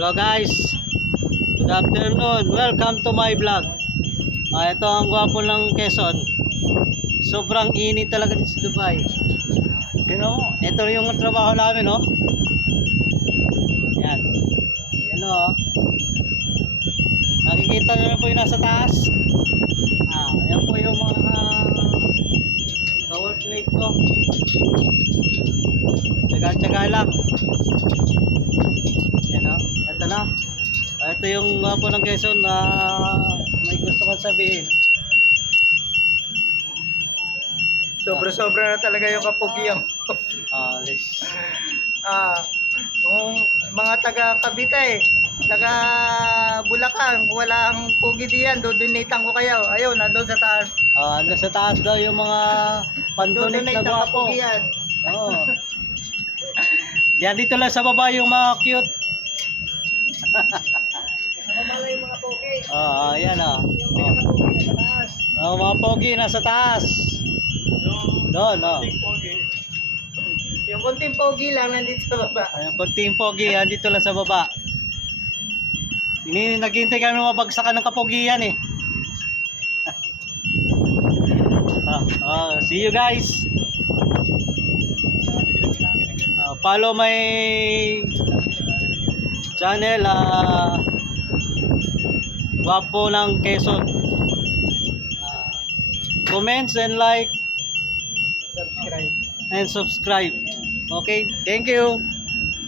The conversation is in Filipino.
Hello guys, good afternoon, welcome to my vlog. Ito ang gwapo ng Quezon. Sobrang init talaga dito sa Dubai. Sino? Ito yung trabaho namin, no? Yan. Yan, no? Nakikita nyo po yung nasa taas. Yan po yung mga ka-workmate ko. Tsaga-tsaga lang. Yan, no? Ito na. Ito yung po ng Quezon na may gusto kong sabihin. Sobra-sobra na talaga yung kapugian. Let's... Kung mga taga Cavite, taga Bulacan, kung walang pugi diyan, dodonatan ko kayo. Ayun, nandun sa taas. Ano sa taas daw yung mga pandonate na Dodonate ang gwapo. kapugian. Oo. Yan dito lang sa baba yung mga cute. Kasama yung mga pugi. Yan Yung pinakapugi na sa taas. Mga pogi nasa taas. Doon, Yung konting pogi lang nandito sa baba. Ayun, konting pogi, dito lang sa baba. Naghihintay kami mabagsakan ng kapogian eh. See you guys. Follow my channel, Gwapo ng Quezon. Comments and like Subscribe. and subscribe. Okay, thank you.